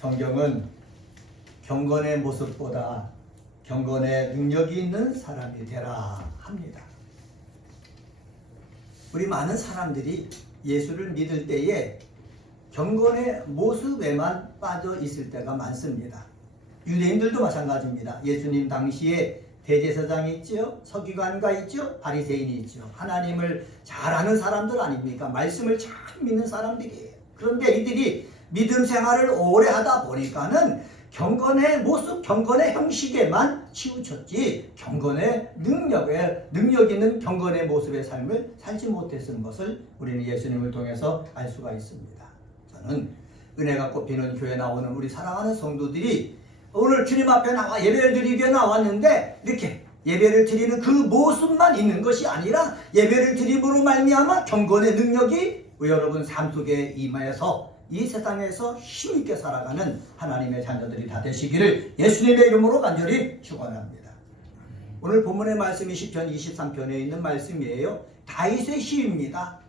성경은 경건의 모습보다 경건의 능력이 있는 사람이 되라 합니다. 우리 많은 사람들이 예수를 믿을 때에 경건의 모습에만 빠져 있을 때가 많습니다. 유대인들도 마찬가지입니다. 예수님 당시에 대제사장이 있죠, 서기관과 있죠, 바리새인이 있죠. 하나님을 잘 아는 사람들 아닙니까? 말씀을 잘 믿는 사람들이에요. 그런데 이들이 믿음 생활을 오래 하다 보니까는 경건의 모습, 경건의 형식에만 치우쳤지 경건의 능력 있는 경건의 모습의 삶을 살지 못했는 것을 우리는 예수님을 통해서 알 수가 있습니다. 저는 은혜가 꽃피는 교회 나오는 우리 사랑하는 성도들이 오늘 주님 앞에 나와 예배를 드리게 나왔는데 이렇게 예배를 드리는 그 모습만 있는 것이 아니라 예배를 드림으로 말미암아 경건의 능력이 우리 여러분 삶 속에 임하여서 이 세상에서 힘있게 살아가는 하나님의 자녀들이 다 되시기를 예수님의 이름으로 간절히 축원합니다. 오늘 본문의 말씀이 시편 23편에 있는 말씀이에요. 다윗의 시입니다.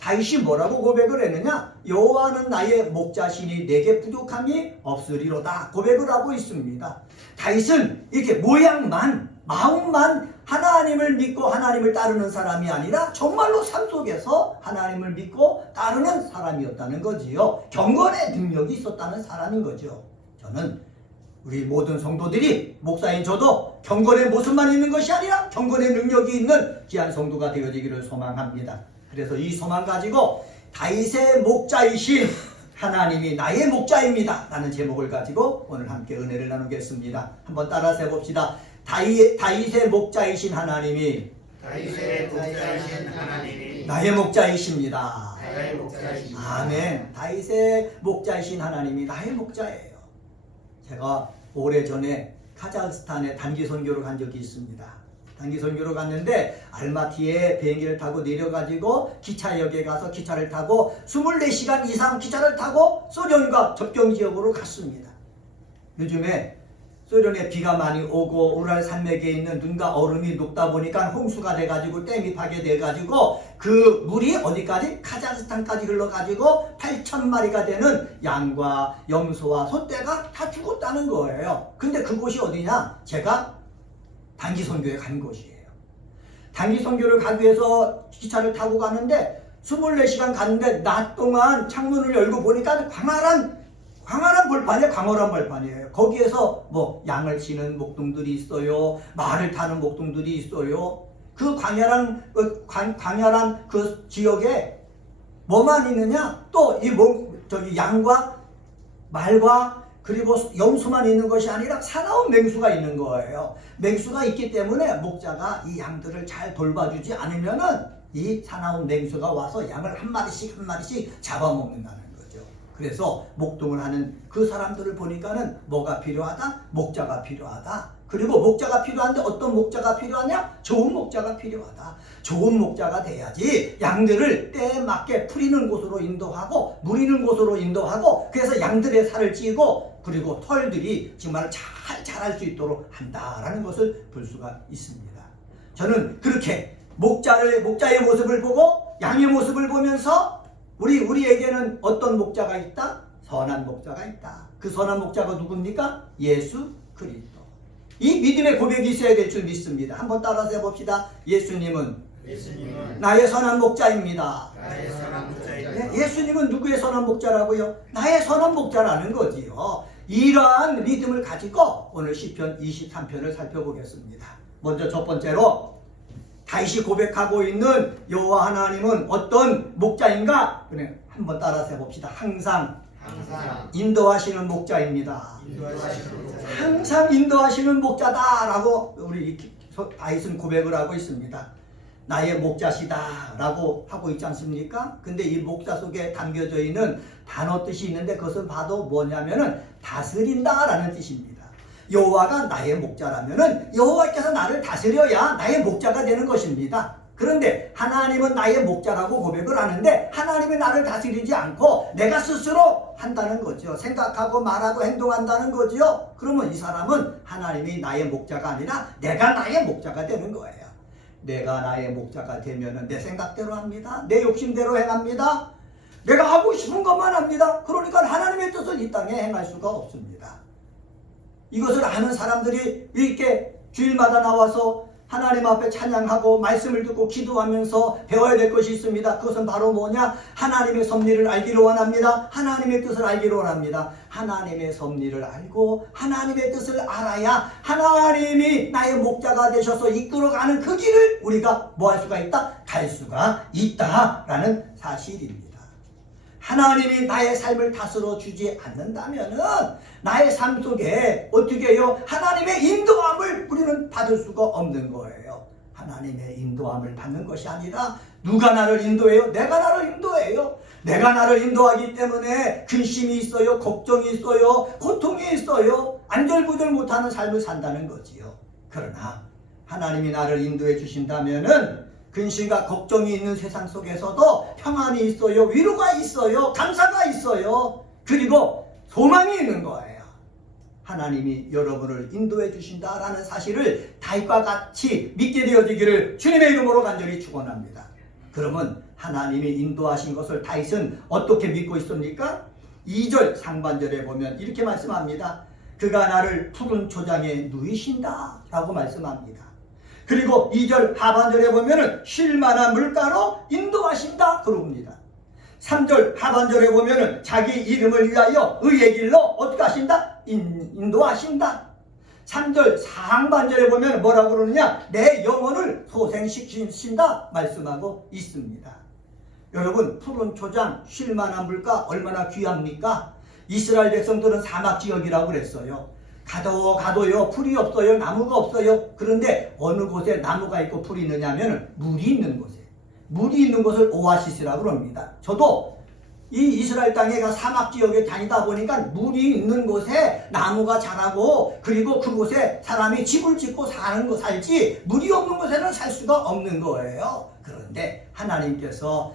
다윗이 뭐라고 고백을 했느냐? 여호와는 나의 목자시니 내게 부족함이 없으리로다 고백을 하고 있습니다. 다윗은 이렇게 모양만, 마음만 하나님을 믿고 하나님을 따르는 사람이 아니라 정말로 삶 속에서 하나님을 믿고 따르는 사람이었다는 거지요. 경건의 능력이 있었다는 사람인 거죠. 저는 우리 모든 성도들이, 목사인 저도 경건의 모습만 있는 것이 아니라 경건의 능력이 있는 귀한 성도가 되어지기를 소망합니다. 그래서 이 소망 가지고 다윗의 목자이신 하나님이 나의 목자입니다 라는 제목을 가지고 오늘 함께 은혜를 나누겠습니다. 한번 따라서 해봅시다. 다윗의 목자이신 하나님이 나의 목자이십니다. 아멘. 다윗의 목자이신 하나님이 나의 목자예요. 제가 오래전에 카자흐스탄에 단기 선교를 간 적이 있습니다. 단기 선교로 갔는데 알마티에 비행기를 타고 내려가지고 기차역에 가서 기차를 타고 24시간 이상 기차를 타고 소련과 접경 지역으로 갔습니다. 요즘에 소련에 비가 많이 오고 우랄 산맥에 있는 눈과 얼음이 녹다 보니까 홍수가 돼가지고 댐이 파괴돼가지고 그 물이 어디까지? 카자흐스탄까지 흘러가지고 8,000마리가 되는 양과 염소와 소떼가 다 죽었다는 거예요. 근데 그곳이 어디냐? 제가 단기 선교에 간 곳이에요. 단기 선교를 가기 위해서 기차를 타고 가는데 24시간 갔는데 낮 동안 창문을 열고 보니까 광활한 벌판이에요. 광활한 벌판이에요. 거기에서 뭐 양을 치는 목동들이 있어요. 말을 타는 목동들이 있어요. 그 광활한 그 지역에 뭐만 있느냐? 또 이 양과 말과 그리고 염소만 있는 것이 아니라 사나운 맹수가 있는 거예요. 맹수가 있기 때문에 목자가 이 양들을 잘 돌봐주지 않으면은 이 사나운 맹수가 와서 양을 한 마리씩 잡아먹는다는 거죠. 그래서 목동을 하는 그 사람들을 보니까는 뭐가 필요하다? 목자가 필요하다. 그리고 목자가 필요한데 어떤 목자가 필요하냐? 좋은 목자가 필요하다. 좋은 목자가 돼야지 양들을 때에 맞게 풀이는 곳으로 인도하고 무리는 곳으로 인도하고 그래서 양들의 살을 찌고 그리고 털들이 정말 잘 자랄 수 있도록 한다라는 것을 볼 수가 있습니다. 저는 그렇게 목자의 모습을 보고 양의 모습을 보면서 우리에게는 어떤 목자가 있다? 선한 목자가 있다. 그 선한 목자가 누굽니까? 예수 그리스도. 이 믿음의 고백이 있어야 될 줄 믿습니다. 한번 따라서 해봅시다. 예수님은 나의 선한 목자입니다. 네, 예수님은 누구의 선한 목자라고요? 나의 선한 목자라는 거지요. 이러한 믿음을 가지고 오늘 시편 23편을 살펴보겠습니다. 먼저 첫 번째로 다윗이 고백하고 있는 여호와 하나님은 어떤 목자인가? 그래, 한번 따라서 해봅시다. 항상 인도하시는 목자입니다. 항상 인도하시는 목자다라고 우리 다윗은 고백을 하고 있습니다. 나의 목자시다 라고 하고 있지 않습니까? 근데 이 목자 속에 담겨져 있는 단어 뜻이 있는데 그것은 봐도 뭐냐면은 다스린다 라는 뜻입니다. 여호와가 나의 목자라면은 여호와께서 나를 다스려야 나의 목자가 되는 것입니다. 그런데 하나님은 나의 목자라고 고백을 하는데 하나님이 나를 다스리지 않고 내가 스스로 한다는 거죠. 생각하고 말하고 행동한다는 거죠. 그러면 이 사람은 하나님이 나의 목자가 아니라 내가 나의 목자가 되는 거예요. 내가 나의 목자가 되면은 내 생각대로 합니다. 내 욕심대로 행합니다. 내가 하고 싶은 것만 합니다. 그러니까 하나님의 뜻을 이 땅에 행할 수가 없습니다. 이것을 아는 사람들이 이렇게 주일마다 나와서 하나님 앞에 찬양하고 말씀을 듣고 기도하면서 배워야 될 것이 있습니다. 그것은 바로 뭐냐? 하나님의 섭리를 알기를 원합니다. 하나님의 뜻을 알기를 원합니다. 하나님의 섭리를 알고 하나님의 뜻을 알아야 하나님이 나의 목자가 되셔서 이끌어가는 그 길을 우리가 뭐 할 수가 있다? 갈 수가 있다라는 사실입니다. 하나님이 나의 삶을 다스려 주지 않는다면은 나의 삶 속에 어떻게 해요? 하나님의 인도함을 우리는 받을 수가 없는 거예요. 하나님의 인도함을 받는 것이 아니라 누가 나를 인도해요? 내가 나를 인도해요. 내가 나를 인도하기 때문에 근심이 있어요. 걱정이 있어요. 고통이 있어요. 안절부절 못하는 삶을 산다는 거지요. 그러나 하나님이 나를 인도해 주신다면은 근심과 걱정이 있는 세상 속에서도 평안이 있어요. 위로가 있어요. 감사가 있어요. 그리고 소망이 있는 거예요. 하나님이 여러분을 인도해 주신다라는 사실을 다윗과 같이 믿게 되어지기를 주님의 이름으로 간절히 축원합니다. 그러면 하나님이 인도하신 것을 다윗은 어떻게 믿고 있습니까? 2절 상반절에 보면 이렇게 말씀합니다. 그가 나를 푸른 초장에 누이신다 라고 말씀합니다. 그리고 2절 하반절에 보면은 쉴만한 물가로 인도하신다 그럽니다. 3절 하반절에 보면은 자기 이름을 위하여 의의 길로 어떻게 하신다? 인도하신다. 3절 상반절에 보면 뭐라고 그러느냐? 내 영혼을 소생시키신다 말씀하고 있습니다. 여러분, 푸른 초장, 쉴만한 물가 얼마나 귀합니까? 이스라엘 백성들은 사막 지역이라고 그랬어요. 가도요 풀이 없어요. 나무가 없어요. 그런데 어느 곳에 나무가 있고 풀이 있느냐 하면 물이 있는 곳에, 물이 있는 곳을 오아시스라고 합니다. 저도 이 이스라엘 땅에 사막 지역에 다니다 보니까 물이 있는 곳에 나무가 자라고 그리고 그곳에 사람이 집을 짓고 살지 물이 없는 곳에는 살 수가 없는 거예요. 그런데 하나님께서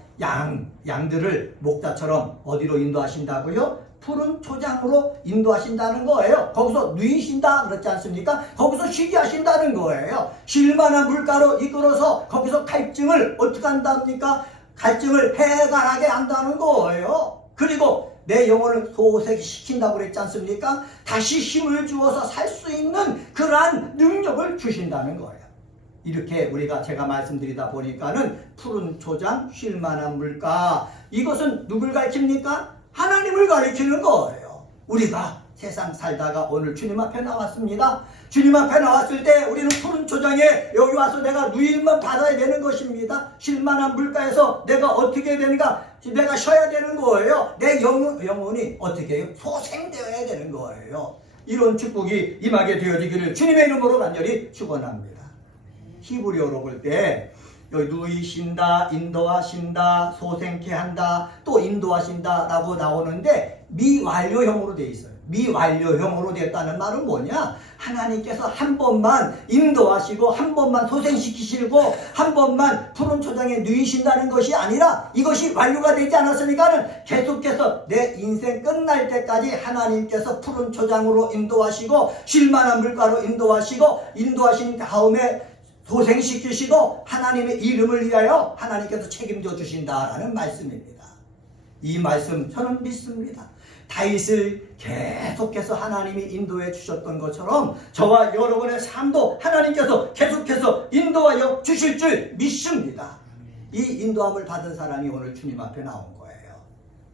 양들을 목자처럼 어디로 인도하신다고요? 푸른 초장으로 인도하신다는 거예요. 거기서 누이신다 그렇지 않습니까? 거기서 쉬게 하신다는 거예요. 쉴만한 물가로 이끌어서 거기서 갈증을 어떻게 한답니까? 갈증을 해결하게 한다는 거예요. 그리고 내 영혼을 소생시킨다고 그랬지 않습니까? 다시 힘을 주어서 살 수 있는 그러한 능력을 주신다는 거예요. 이렇게 제가 말씀드리다 보니까는 푸른 초장, 쉴만한 물가, 이것은 누굴 가르칩니까? 하나님을 가리키는 거예요. 우리가 세상 살다가 오늘 주님 앞에 나왔습니다. 주님 앞에 나왔을 때 우리는 푸른 초장에 여기 와서 내가 누임만 받아야 되는 것입니다. 쉴만한 물가에서 내가 어떻게 되는가? 내가 쉬어야 되는 거예요. 내 영혼이 어떻게 해요? 소생되어야 되는 거예요. 이런 축복이 임하게 되어지기를 주님의 이름으로 간절히 축원합니다. 히브리어로 볼 때 여기 누이신다, 인도하신다, 소생케 한다, 또 인도하신다 라고 나오는데 미완료형으로 되어 있어요. 미완료형으로 되었다는 말은 뭐냐? 하나님께서 한 번만 인도하시고 한 번만 소생시키시고 한 번만 푸른 초장에 누이신다는 것이 아니라 이것이 완료가 되지 않았으니까 계속해서 내 인생 끝날 때까지 하나님께서 푸른 초장으로 인도하시고 쉴만한 물가로 인도하신 다음에 소생시키시고 하나님의 이름을 위하여 하나님께서 책임져 주신다라는 말씀입니다. 이 말씀 저는 믿습니다. 다윗을 계속해서 하나님이 인도해 주셨던 것처럼 저와 여러분의 삶도 하나님께서 계속해서 인도하여 주실 줄 믿습니다. 이 인도함을 받은 사람이 오늘 주님 앞에 나온 거예요.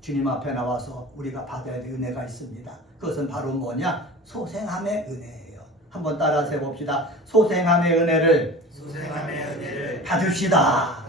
주님 앞에 나와서 우리가 받아야 될 은혜가 있습니다. 그것은 바로 뭐냐? 소생함의 은혜예요. 한번 따라서 해봅시다. 소생함의 은혜를 받읍시다.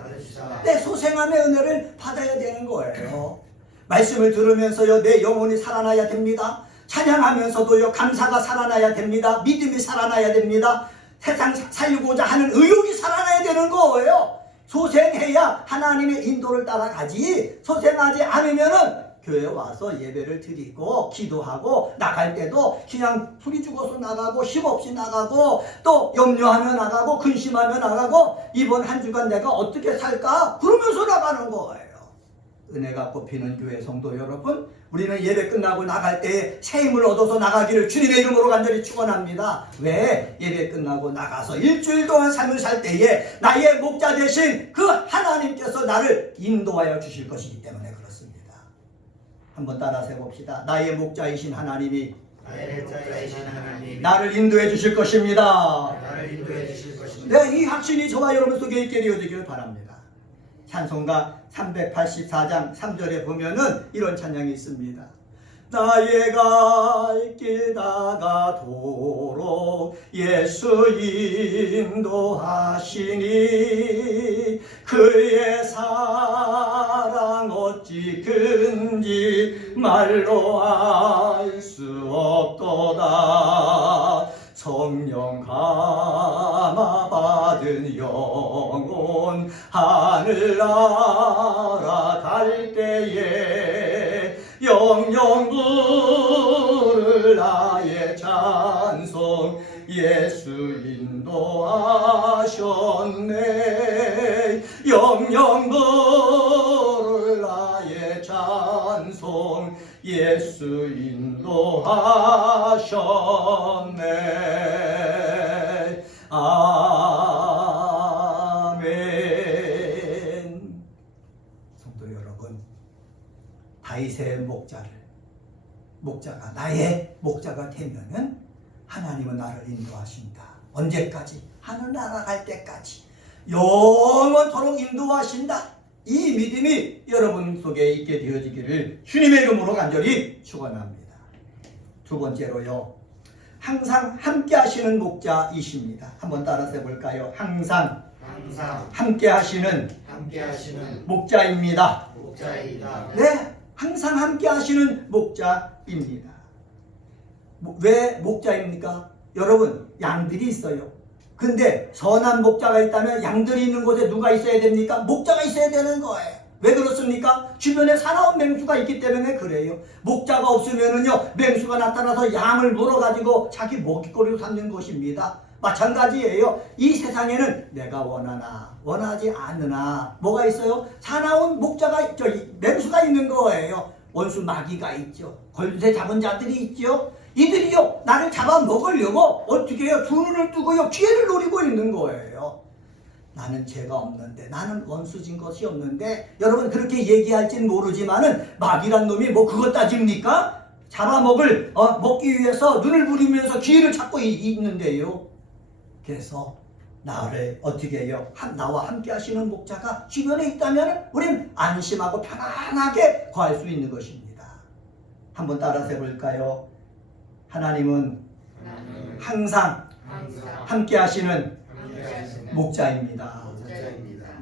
네, 소생함의 은혜를 받아야 되는 거예요. 말씀을 들으면서요, 내 영혼이 살아나야 됩니다. 찬양하면서도요, 감사가 살아나야 됩니다. 믿음이 살아나야 됩니다. 세상 살고자 하는 의욕이 살아나야 되는 거예요. 소생해야 하나님의 인도를 따라가지, 소생하지 않으면은 교회 와서 예배를 드리고 기도하고 나갈 때도 그냥 풀이 죽어서 나가고 힘없이 나가고 또 염려하며 나가고 근심하며 나가고 이번 한 주간 내가 어떻게 살까 그러면서 나가는 거예요. 은혜가 꼽히는 교회 성도 여러분, 우리는 예배 끝나고 나갈 때에 새 힘을 얻어서 나가기를 주님의 이름으로 간절히 축원합니다. 왜? 예배 끝나고 나가서 일주일 동안 삶을 살 때에 나의 목자 되신 그 하나님께서 나를 인도하여 주실 것이기 때문에 그렇습니다. 한번 따라서 해봅시다. 나의 목자이신 하나님이 나의 목자이신 하나님 나를 인도해 주실 것입니다. 나를 인도해 주실 것입니다. 네, 이 확신이 저와 여러분 속에 있게 되어지기를 바랍니다. 찬송가 384장 3절에 보면은 이런 찬양이 있습니다. 나의 갈 길 다가도록 예수 인도하시니 그의 사랑 어찌 큰지 말로 알 수 없도다. 성령 감화 받은 영혼 하늘 날아갈 때에 영영 부를 나의 찬송 예수 인도하셨네. 영영 부를 나의 찬송 예수 인도하셨네. 아멘. 성도 여러분, 다윗의 목자가 나의 목자가 되면은 하나님은 나를 인도하신다. 언제까지? 하늘 날아갈 때까지 영원토록 인도하신다. 이 믿음이 여러분 속에 있게 되어지기를 주님의 이름으로 간절히 축원합니다. 두 번째로요, 항상 함께 하시는 목자이십니다. 한번 따라서 해볼까요? 항상 함께 하시는 목자입니다. 네, 항상 함께 하시는 목자입니다. 왜 목자입니까? 여러분, 양들이 있어요. 근데 선한 목자가 있다면 양들이 있는 곳에 누가 있어야 됩니까? 목자가 있어야 되는 거예요. 왜 그렇습니까? 주변에 사나운 맹수가 있기 때문에 그래요. 목자가 없으면은요, 맹수가 나타나서 양을 물어가지고 자기 먹잇거리로 삼는 것입니다. 마찬가지예요. 이 세상에는 내가 원하나 원하지 않으나 뭐가 있어요? 사나운 목자가 맹수가 있는 거예요. 원수 마귀가 있죠. 걸새 잡은 자들이 있죠. 이들이요, 나를 잡아먹으려고 어떻게 해요? 두 눈을 뜨고요, 기회를 노리고 있는 거예요. 나는 죄가 없는데, 나는 원수진 것이 없는데, 여러분 그렇게 얘기할진 모르지만은 마귀란 놈이 뭐 그것 따집니까? 잡아먹을 먹기 위해서 눈을 부리면서 기회를 찾고 있는데요. 그래서 나를 어떻게 해요? 나와 함께 하시는 목자가 주변에 있다면 우린 안심하고 편안하게 거할 수 있는 것입니다. 한번 따라서 해볼까요? 하나님은 항상 함께 하시는 목자입니다.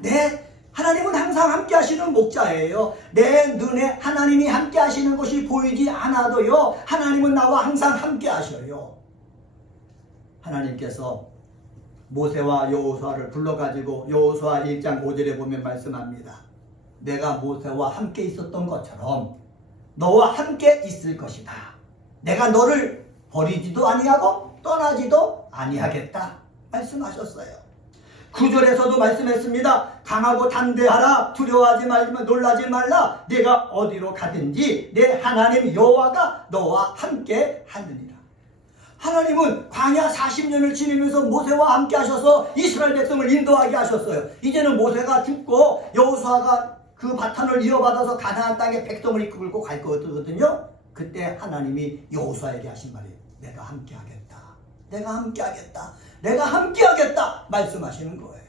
네, 하나님은 항상 함께 하시는 목자예요. 내 눈에 하나님이 함께 하시는 것이 보이지 않아도요, 하나님은 나와 항상 함께 하셔요. 하나님께서 모세와 여호수아를 불러가지고 여호수아 1장 5절에 보면 말씀합니다. 내가 모세와 함께 있었던 것처럼 너와 함께 있을 것이다. 내가 너를 버리지도 아니하고 떠나지도 아니하겠다 말씀하셨어요. 9절에서도 말씀했습니다. 강하고 담대하라. 두려워하지 말지만 놀라지 말라. 내가 어디로 가든지 내 하나님 여호와가 너와 함께 하느니라. 하나님은 광야 40년을 지내면서 모세와 함께 하셔서 이스라엘 백성을 인도하게 하셨어요. 이제는 모세가 죽고 여호수아가 그 바탄을 이어받아서 가나안 땅에 백성을 이끌고 갈 거거든요. 그때 하나님이 여호수아에게 하신 말이에요. 내가 함께 하겠다. 내가 함께 하겠다. 내가 함께 하겠다 말씀하시는 거예요.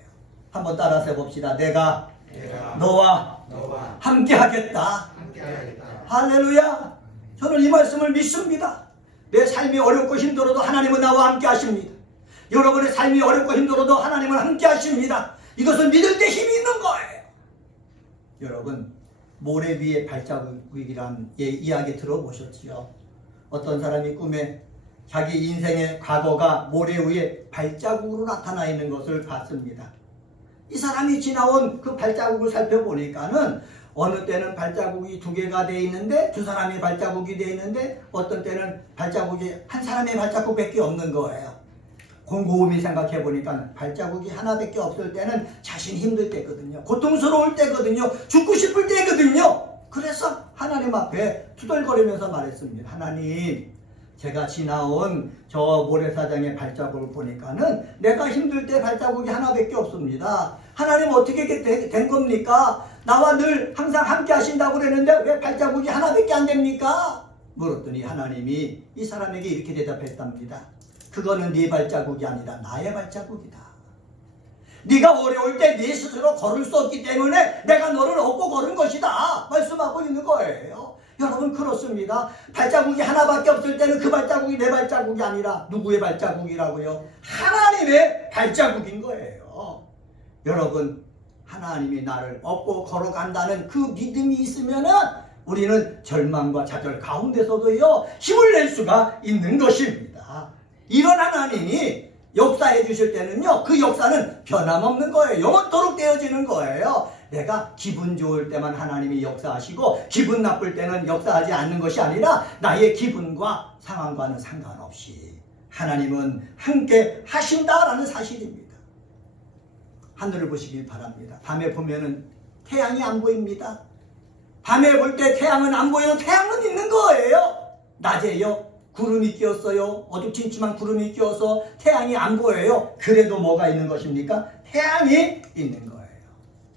한번 따라서 해봅시다. 내가 너와 함께 하겠다. 할렐루야. 저는 이 말씀을 믿습니다. 내 삶이 어렵고 힘들어도 하나님은 나와 함께 하십니다. 여러분의 삶이 어렵고 힘들어도 하나님은 함께 하십니다. 이것은 믿을 때 힘이 있는 거예요. 여러분, 모래 위에 발자국이란 이야기 들어보셨지요? 어떤 사람이 꿈에 자기 인생의 과거가 모래 위에 발자국으로 나타나 있는 것을 봤습니다. 이 사람이 지나온 그 발자국을 살펴보니까는 어느 때는 발자국이 2개가 돼 있는데 두 사람의 발자국이 돼 있는데 어떤 때는 발자국이 한 사람의 발자국밖에 없는 거예요. 곰곰이 생각해 보니까 발자국이 하나밖에 없을 때는 자신 힘들 때거든요. 고통스러울 때거든요. 죽고 싶을 때거든요. 그래서 하나님 앞에 투덜거리면서 말했습니다. 하나님, 제가 지나온 저 모래사장의 발자국을 보니까는 내가 힘들 때 발자국이 하나밖에 없습니다. 하나님 어떻게 된 겁니까? 나와 늘 항상 함께 하신다고 그랬는데 왜 발자국이 하나밖에 안 됩니까? 물었더니 하나님이 이 사람에게 이렇게 대답했답니다. 그거는 네 발자국이 아니라 나의 발자국이다. 네가 어려울 때 네 스스로 걸을 수 없기 때문에 내가 너를 업고 걸은 것이다 말씀하고 있는 거예요. 여러분 그렇습니다. 발자국이 하나밖에 없을 때는 그 발자국이 내 발자국이 아니라 누구의 발자국이라고요? 하나님의 발자국인 거예요. 여러분 하나님이 나를 업고 걸어간다는 그 믿음이 있으면은 우리는 절망과 좌절 가운데서도요 힘을 낼 수가 있는 것입니다. 이런 하나님이 역사해 주실 때는요 그 역사는 변함없는 거예요. 영원토록 되어지는 거예요. 내가 기분 좋을 때만 하나님이 역사하시고 기분 나쁠 때는 역사하지 않는 것이 아니라 나의 기분과 상황과는 상관없이 하나님은 함께 하신다라는 사실입니다. 하늘을 보시길 바랍니다. 밤에 보면은 태양이 안 보입니다. 밤에 볼 때 태양은 안 보여요. 태양은 있는 거예요. 낮에요 구름이 끼었어요. 어두침침한 구름이 끼어서 태양이 안 보여요. 그래도 뭐가 있는 것입니까? 태양이 있는 거예요.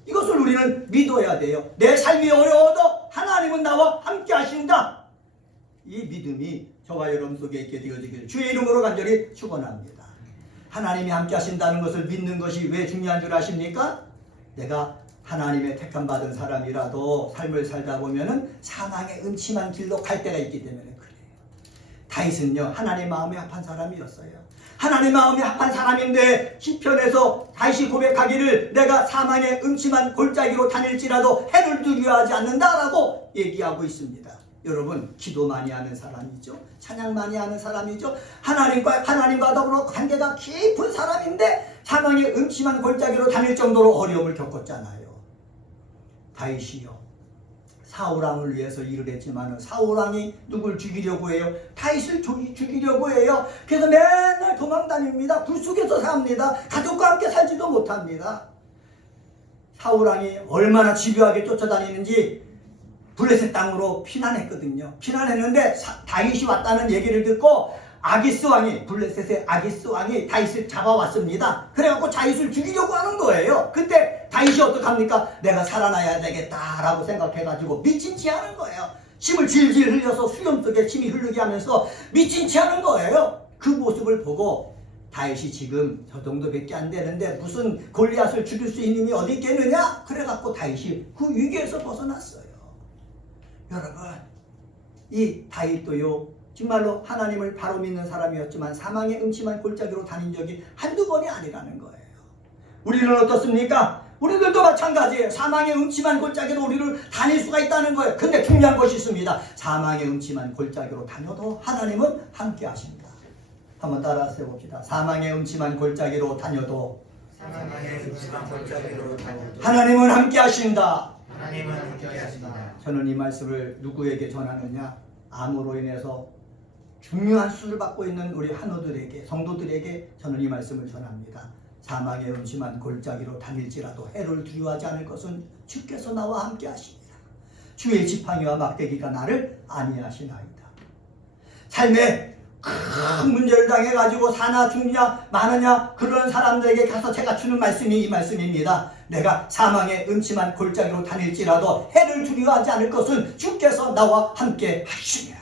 이것을 우리는 믿어야 돼요. 내 삶이 어려워도 하나님은 나와 함께 하신다. 이 믿음이 저와 여러분 속에 있게 되어지기를 주의 이름으로 간절히 축원합니다. 하나님이 함께 하신다는 것을 믿는 것이 왜 중요한 줄 아십니까? 내가 하나님의 택함 받은 사람이라도 삶을 살다 보면은 사망의 음침한 길로 갈 때가 있기 때문에 그래요. 다윗은요 하나님 마음에 합한 사람이었어요. 하나님 마음에 합한 사람인데 시편에서 다윗이 고백하기를 내가 사망의 음침한 골짜기로 다닐지라도 해를 두려워하지 않는다라고 얘기하고 있습니다. 여러분 기도 많이 하는 사람이죠. 찬양 많이 하는 사람이죠. 하나님과 더불어 관계가 깊은 사람인데 사망의 음침한 골짜기로 다닐 정도로 어려움을 겪었잖아요. 다윗이요 사울왕을 위해서 일을 했지만 사울왕이 누굴 죽이려고 해요? 다윗을 죽이려고 해요. 그래서 맨날 도망다닙니다. 굴속에서 삽니다. 가족과 함께 살지도 못합니다. 사울왕이 얼마나 집요하게 쫓아다니는지 블레셋 땅으로 피난했거든요. 피난했는데 다윗이 왔다는 얘기를 듣고 아기스 왕이 블레셋의 아기스 왕이 다윗을 잡아왔습니다. 그래갖고 다윗을 죽이려고 하는 거예요. 그때 다윗이 어떡합니까? 내가 살아나야 되겠다라고 생각해가지고 미친 치 하는 거예요. 침을 질질 흘려서 수염 속에 침이 흐르게 하면서 미친 치 하는 거예요. 그 모습을 보고 다윗이 지금 저 정도밖에 안 되는데 무슨 골리앗을 죽일 수 있는 힘이 어디 있겠느냐? 그래갖고 다윗이 그 위기에서 벗어났어요. 여러분 이 다윗도요 정말로 하나님을 바로 믿는 사람이었지만 사망의 음침한 골짜기로 다닌 적이 한두 번이 아니라는 거예요. 우리는 어떻습니까? 우리들도 마찬가지예요. 사망의 음침한 골짜기로 우리를 다닐 수가 있다는 거예요. 근데 중요한 것이 있습니다. 사망의 음침한 골짜기로 다녀도 하나님은 함께 하십니다. 한번 따라서 해봅시다. 사망의 음침한 골짜기로 다녀도 하나님은 함께 하신다. 하나님은 함께 하신다. 저는 이 말씀을 누구에게 전하느냐? 암으로 인해서 중요한 수술을 받고 있는 우리 한우들에게, 성도들에게 저는 이 말씀을 전합니다. 사망의 음침한 골짜기로 다닐지라도 해를 두려워하지 않을 것은 주께서 나와 함께 하시니라. 주의 지팡이와 막대기가 나를 안위하시나이다. 삶에 큰 문제를 당해가지고 사나 죽냐 마느냐 그런 사람들에게 가서 제가 주는 말씀이 이 말씀입니다. 내가 사망의 음침한 골짜기로 다닐지라도 해를 두려워하지 않을 것은 주께서 나와 함께 하시니라.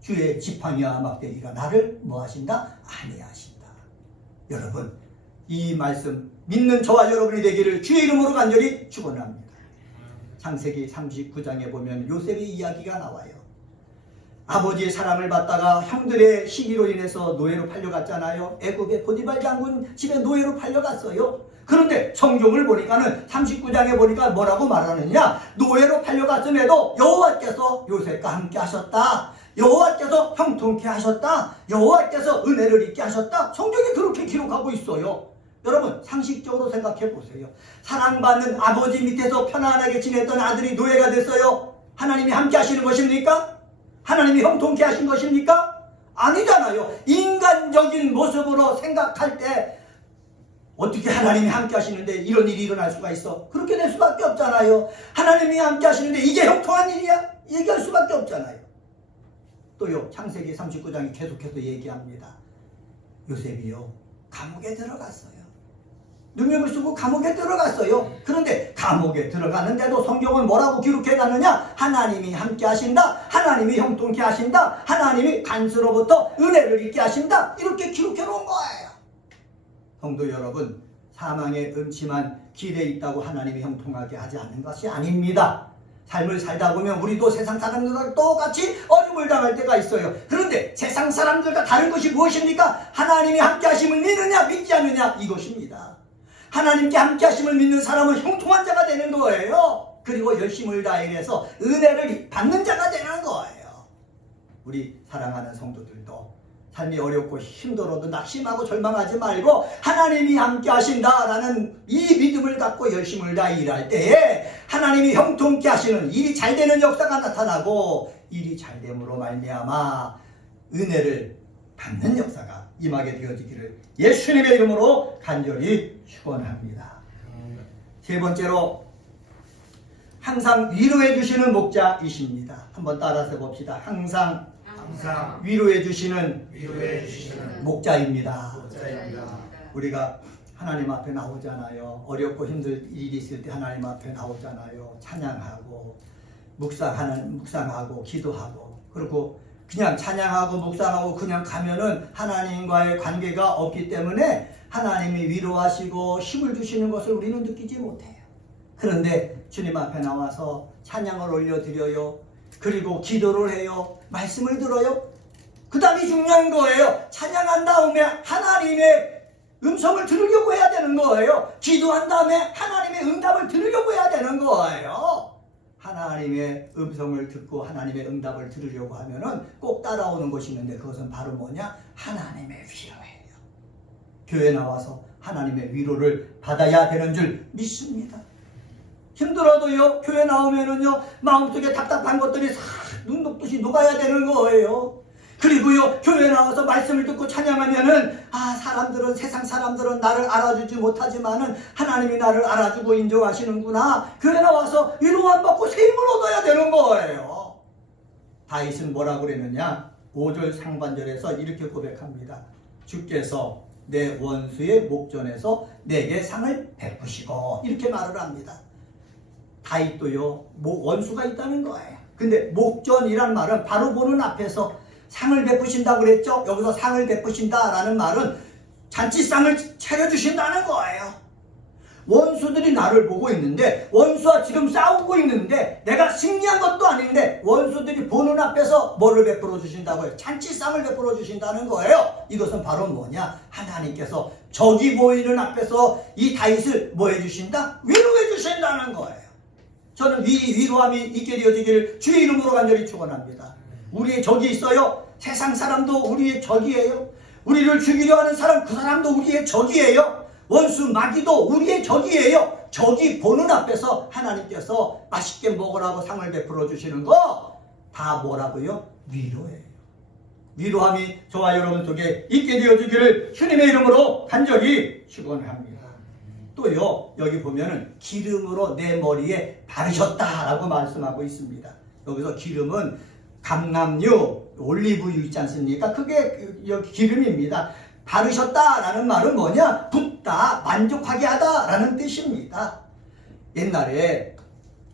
주의 지팡이와 막대기가 나를 뭐 하신다? 안위하신다. 여러분 이 말씀 믿는 저와 여러분이 되기를 주의 이름으로 간절히 축원합니다. 창세기 39장에 보면 요셉의 이야기가 나와요. 아버지의 사랑을 받다가 형들의 시기로 인해서 노예로 팔려갔잖아요. 애굽의 보디발 장군 집에 노예로 팔려갔어요. 그런데 성경을 보니까는 39장에 보니까 뭐라고 말하느냐? 노예로 팔려갔음에도 여호와께서 요셉과 함께 하셨다. 여호와께서 형통케 하셨다. 여호와께서 은혜를 있게 하셨다. 성경이 그렇게 기록하고 있어요. 여러분 상식적으로 생각해 보세요. 사랑받는 아버지 밑에서 편안하게 지냈던 아들이 노예가 됐어요. 하나님이 함께 하시는 것입니까? 하나님이 형통케 하신 것입니까? 아니잖아요. 인간적인 모습으로 생각할 때 어떻게 하나님이 함께 하시는데 이런 일이 일어날 수가 있어? 그렇게 될 수밖에 없잖아요. 하나님이 함께 하시는데 이게 형통한 일이야? 얘기할 수밖에 없잖아요. 또요 창세기 39장이 계속해서 얘기합니다. 요셉이요 감옥에 들어갔어요. 능력을 쓰고 감옥에 들어갔어요. 그런데 감옥에 들어가는데도 성경은 뭐라고 기록해 놨느냐? 하나님이 함께 하신다. 하나님이 형통케 하신다. 하나님이 간수로부터 은혜를 입게 하신다. 이렇게 기록해 놓은 거예요. 성도 여러분, 사망의 음침한 길에 있다고 하나님이 형통하게 하지 않는 것이 아닙니다. 삶을 살다 보면 우리도 세상 사람들과 똑같이 어려움을 당할 때가 있어요. 그런데 세상 사람들과 다른 것이 무엇입니까? 하나님이 함께 하심을 믿느냐 믿지 않느냐, 이것입니다. 하나님께 함께 하심을 믿는 사람은 형통한 자가 되는 거예요. 그리고 열심을 다해서 은혜를 받는 자가 되는 거예요. 우리 사랑하는 성도들도 삶이 어렵고 힘들어도 낙심하고 절망하지 말고 하나님이 함께 하신다라는 이 믿음을 갖고 열심을 다해 일할 때에 하나님이 형통케 하시는, 일이 잘 되는 역사가 나타나고, 일이 잘 됨으로 말미암아 은혜를 받는 역사가 임하게 되어지기를 예수님의 이름으로 간절히 축원합니다. 세 번째로, 항상 위로해 주시는 목자이십니다. 한번 따라서 봅시다. 항상 위로해 주시는 목자입니다. 우리가 하나님 앞에 나오잖아요. 어렵고 힘들 일이 있을 때 하나님 앞에 나오잖아요. 찬양하고 묵상하고 기도하고, 그리고 그냥 찬양하고 묵상하고 그냥 가면은 하나님과의 관계가 없기 때문에 하나님이 위로하시고 힘을 주시는 것을 우리는 느끼지 못해요. 그런데 주님 앞에 나와서 찬양을 올려드려요. 그리고 기도를 해요. 말씀을 들어요. 그 다음이 중요한 거예요. 찬양한 다음에 하나님의 음성을 들으려고 해야 되는 거예요. 기도한 다음에 하나님의 응답을 들으려고 해야 되는 거예요. 하나님의 음성을 듣고 하나님의 응답을 들으려고 하면은 꼭 따라오는 것이 있는데, 그것은 바로 뭐냐? 하나님의 위로예요. 교회 나와서 하나님의 위로를 받아야 되는 줄 믿습니다. 힘들어도요, 교회 나오면은요, 마음속에 답답한 것들이 싹 눈 녹듯이 녹아야 되는 거예요. 그리고요, 교회 나와서 말씀을 듣고 찬양하면은, 사람들은, 세상 사람들은 나를 알아주지 못하지만은 하나님이 나를 알아주고 인정하시는구나. 교회 나와서 위로만 받고 새 힘을 얻어야 되는 거예요. 다윗은 뭐라고 그랬느냐? 5절 상반절에서 이렇게 고백합니다. 주께서 내 원수의 목전에서 내게 상을 베푸시고, 이렇게 말을 합니다. 다윗도요, 원수가 있다는 거예요. 근데 목전이란 말은 바로 보는 앞에서 상을 베푸신다고 그랬죠? 여기서 상을 베푸신다라는 말은 잔치상을 차려주신다는 거예요. 원수들이 나를 보고 있는데, 원수와 지금 싸우고 있는데, 내가 승리한 것도 아닌데 원수들이 보는 앞에서 뭐를 베풀어 주신다고요? 잔치상을 베풀어 주신다는 거예요. 이것은 바로 뭐냐? 하나님께서 적이 보이는 앞에서 이 다윗을 뭐 해주신다? 위로해 주신다는 거예요. 저는 위로함이 있게 되어지기를 주의 이름으로 간절히 축원합니다. 우리의 적이 있어요. 세상 사람도 우리의 적이에요. 우리를 죽이려 하는 사람, 그 사람도 우리의 적이에요. 원수 마귀도 우리의 적이에요. 적이 보는 앞에서 하나님께서 맛있게 먹으라고 상을 베풀어 주시는 거 다 뭐라고요? 위로예요. 위로함이 저와 여러분 속에 있게 되어지기를 주님의 이름으로 간절히 축원합니다. 또요, 여기 보면은 기름으로 내 머리에 바르셨다라고 말씀하고 있습니다. 여기서 기름은 감람유, 올리브유 있지 않습니까? 그게 여기 기름입니다. 바르셨다라는 말은 뭐냐? 붓다, 만족하게 하다라는 뜻입니다. 옛날에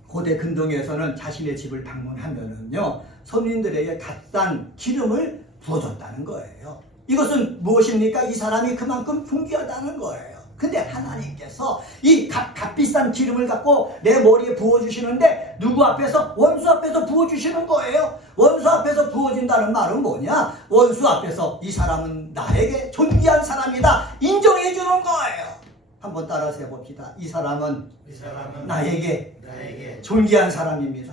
고대 근동에서는 자신의 집을 방문하면은요, 손님들에게 갓산 기름을 부어줬다는 거예요. 이것은 무엇입니까? 이 사람이 그만큼 존귀하다는 거예요. 근데 하나님께서 이 값비싼 기름을 갖고 내 머리에 부어주시는데, 누구 앞에서? 원수 앞에서 부어주시는 거예요. 원수 앞에서 부어진다는 말은 뭐냐? 원수 앞에서 이 사람은 나에게 존귀한 사람이다 인정해 주는 거예요. 한번 따라서 해봅시다. 이 사람은 나에게 존귀한 사람입니다.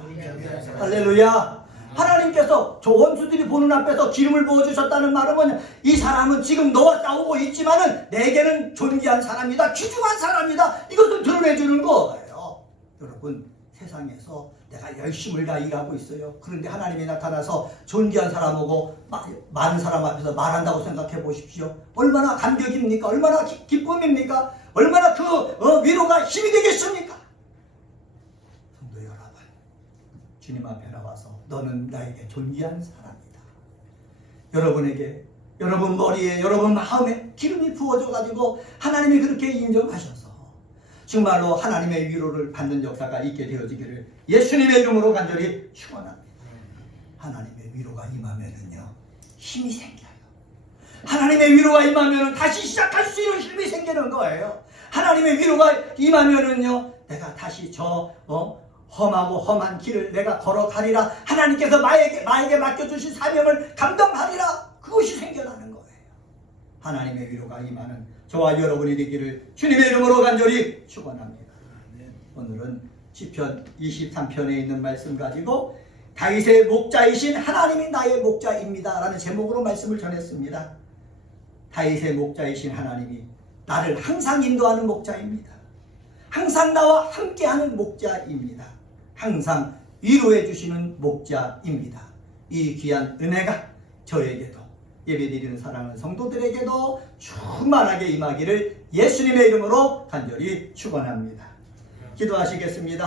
할렐루야. 하나님께서 저 원수들이 보는 앞에서 기름을 부어주셨다는 말은 뭐냐? 이 사람은 지금 너와 싸우고 있지만은 내게는 존귀한 사람이다, 귀중한 사람이다, 이것을 드러내주는 거예요. 여러분, 세상에서 내가 열심을 다 일하고 있어요. 그런데 하나님이 나타나서 존귀한 사람하고 많은 사람 앞에서 말한다고 생각해 보십시오. 얼마나 감격입니까? 얼마나 기쁨입니까? 얼마나 위로가 힘이 되겠습니까? 성도 여러분, 주님 앞에 나와서 너는 나에게 존귀한 사람이다. 여러분에게, 여러분 머리에, 여러분 마음에 기름이 부어져 가지고 하나님이 그렇게 인정하셔서 정말로 하나님의 위로를 받는 역사가 있게 되어지기를 예수님의 이름으로 간절히 축원합니다. 하나님의 위로가 임하면은요 힘이 생겨요. 하나님의 위로가 임하면은 다시 시작할 수 있는 힘이 생기는 거예요. 하나님의 위로가 임하면은요 내가 다시 저 험하고 험한 길을 내가 걸어가리라. 하나님께서 나에게 맡겨주신 사명을 감당하리라. 그것이 생겨나는 거예요. 하나님의 위로가 임하는 저와 여러분이 되기를 주님의 이름으로 간절히 축원합니다. 오늘은 시편 23편에 있는 말씀 가지고 다윗의 목자이신 하나님이 나의 목자입니다 라는 제목으로 말씀을 전했습니다. 다윗의 목자이신 하나님이 나를 항상 인도하는 목자입니다. 항상 나와 함께하는 목자입니다. 항상 위로해 주시는 목자입니다. 이 귀한 은혜가 저에게도 예배드리는 사랑하는 성도들에게도 충만하게 임하기를 예수님의 이름으로 간절히 축원합니다. 기도하시겠습니다.